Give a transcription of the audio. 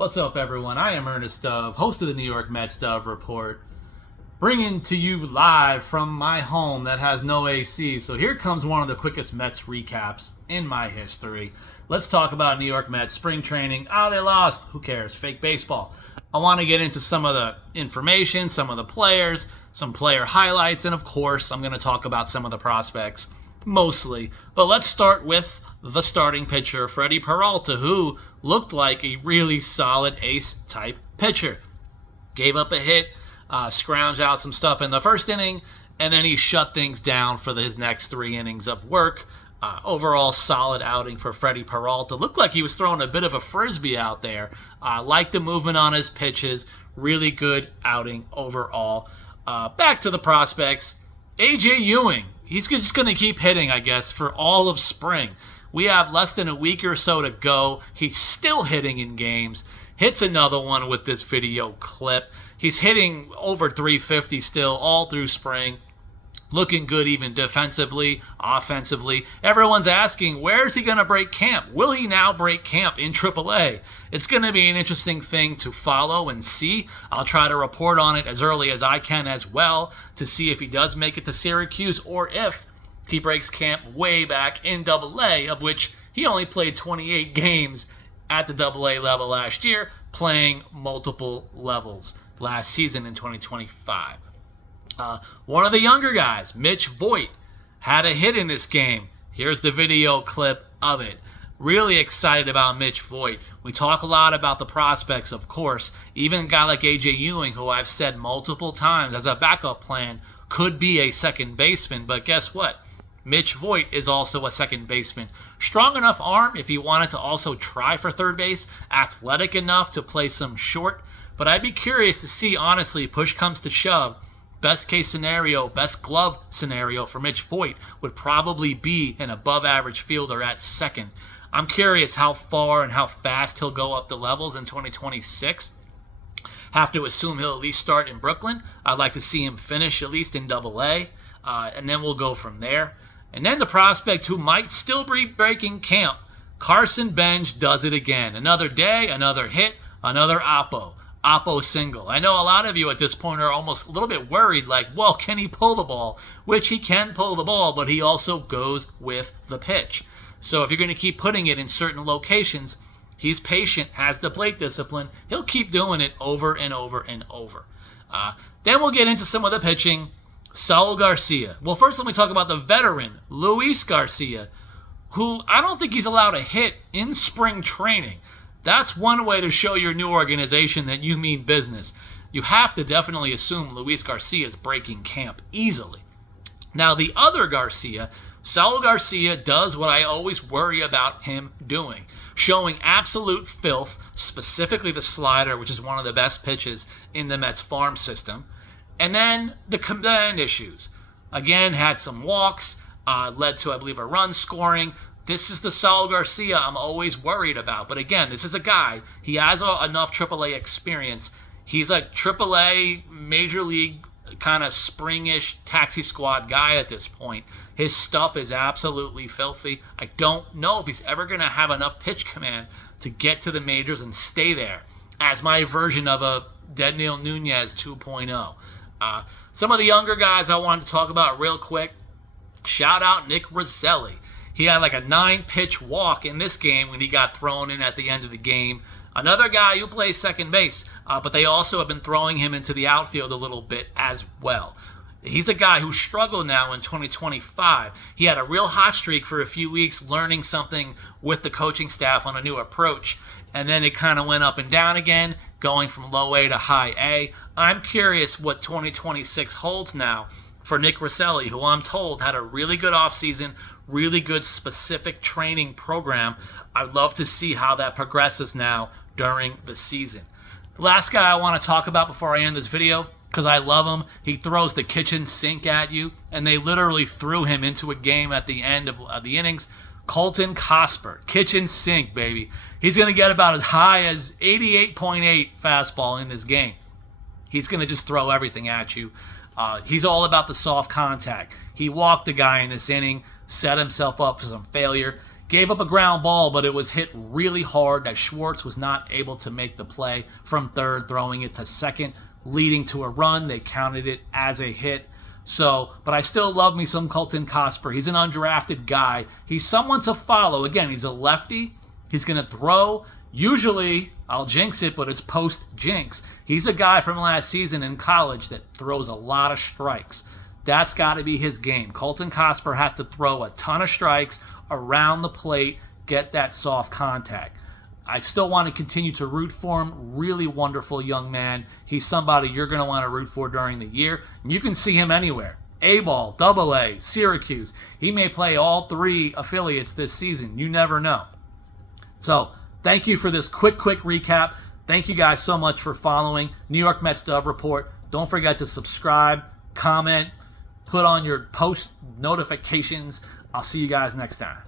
What's up, everyone? I am Ernest Dove, host of the New York Mets Dove Report, bringing to you live from my home that has no AC. So here comes one of the quickest Mets recaps in my history. Let's talk about New York Mets spring training. They lost. Who cares? Fake baseball. I want to get into some of the information, some of the players, some player highlights, and of course, I'm going to talk about some of the prospects, mostly. But let's start with the starting pitcher, Freddy Peralta, who looked like a really solid ace-type pitcher. Gave up a hit, scrounged out some stuff in the first inning, and then he shut things down for his next 3 innings of work. Overall, solid outing for Freddy Peralta. Looked like he was throwing a bit of a frisbee out there. Liked the movement on his pitches. Really good outing overall. Back to the prospects. A.J. Ewing. He's just going to keep hitting, I guess, for all of spring. We have less than a week or so to go. He's still hitting in games. Hits another one with this video clip. He's hitting over 350 still all through spring. Looking good even defensively, offensively. Everyone's asking, where is he going to break camp? Will he now break camp in AAA? It's going to be an interesting thing to follow and see. I'll try to report on it as early as I can as well to see if he does make it to Syracuse or if he breaks camp way back in AA, of which he only played 28 games at the AA level last year, playing multiple levels last season in 2025. One of the younger guys, Mitch Voit, had a hit in this game. Here's the video clip of it. Really excited about Mitch Voit. We talk a lot about the prospects, of course. Even a guy like A.J. Ewing, who I've said multiple times as a backup plan, could be a second baseman. But guess what? Mitch Voit is also a second baseman. Strong enough arm if he wanted to also try for third base. Athletic enough to play some short. But I'd be curious to see, honestly, push comes to shove, best case scenario, best glove scenario for Mitch Voit would probably be an above average fielder at second. I'm curious how far and how fast he'll go up the levels in 2026. Have to assume he'll at least start in Brooklyn. I'd like to see him finish at least in AA. And then we'll go from there. And then the prospect who might still be breaking camp, Carson Benge, does it again. Another day, another hit, another Oppo single. I know a lot of you at this point are almost a little bit worried, like, well, can he pull the ball? Which he can pull the ball, but he also goes with the pitch. So if you're going to keep putting it in certain locations, he's patient, has the plate discipline. He'll keep doing it over and over and over. Then we'll get into some of the pitching. Saul Garcia. Well, first let me talk about the veteran, Luis Garcia, who I don't think he's allowed to hit in spring training. That's one way to show your new organization that you mean business. You have to definitely assume Luis Garcia is breaking camp easily. Now, the other Garcia, Saul Garcia, does what I always worry about him doing, showing absolute filth, specifically the slider, which is one of the best pitches in the Mets farm system. And then the command issues. Again, had some walks, led to, I believe, a run scoring. This is the Saul Garcia I'm always worried about. But again, this is a guy, he has enough AAA experience. He's a AAA major league kind of springish taxi squad guy at this point. His stuff is absolutely filthy. I don't know if he's ever going to have enough pitch command to get to the majors and stay there as my version of a Daniel Nunez 2.0. Some of the younger guys I wanted to talk about real quick. Shout out Nick Rosselli. He had like a 9-pitch walk in this game when he got thrown in at the end of the game. Another guy who plays second base, but they also have been throwing him into the outfield a little bit as well. He's a guy who struggled now in 2025. He had a real hot streak for a few weeks, learning something with the coaching staff on a new approach. And then it kind of went up and down again, going from low A to high A. I'm curious what 2026 holds now for Nick Rosselli, who I'm told had a really good offseason, really good specific training program. I'd love to see how that progresses now during the season. The last guy I want to talk about before I end this video, because I love him, he throws the kitchen sink at you, and they literally threw him into a game at the end of the innings. Colton Casper, kitchen sink, baby. He's going to get about as high as 88.8 fastball in this game. He's going to just throw everything at you. He's all about the soft contact. He walked the guy in this inning, set himself up for some failure. Gave up a ground ball, but it was hit really hard that Schwartz was not able to make the play from third, throwing it to second, leading to a run. They counted it as a hit. So, but I still love me some Colton Casper. He's an undrafted guy. He's someone to follow. Again, he's a lefty. He's going to throw. Usually, I'll jinx it, but it's post-jinx. He's a guy from last season in college that throws a lot of strikes. That's got to be his game. Colton Casper has to throw a ton of strikes around the plate, get that soft contact. I still want to continue to root for him. Really wonderful young man. He's somebody you're going to want to root for during the year. And you can see him anywhere. A-ball, AA, Syracuse. He may play all 3 affiliates this season. You never know. So, thank you for this quick recap. Thank you guys so much for following New York Mets Dove Report. Don't forget to subscribe, comment, put on your post notifications. I'll see you guys next time.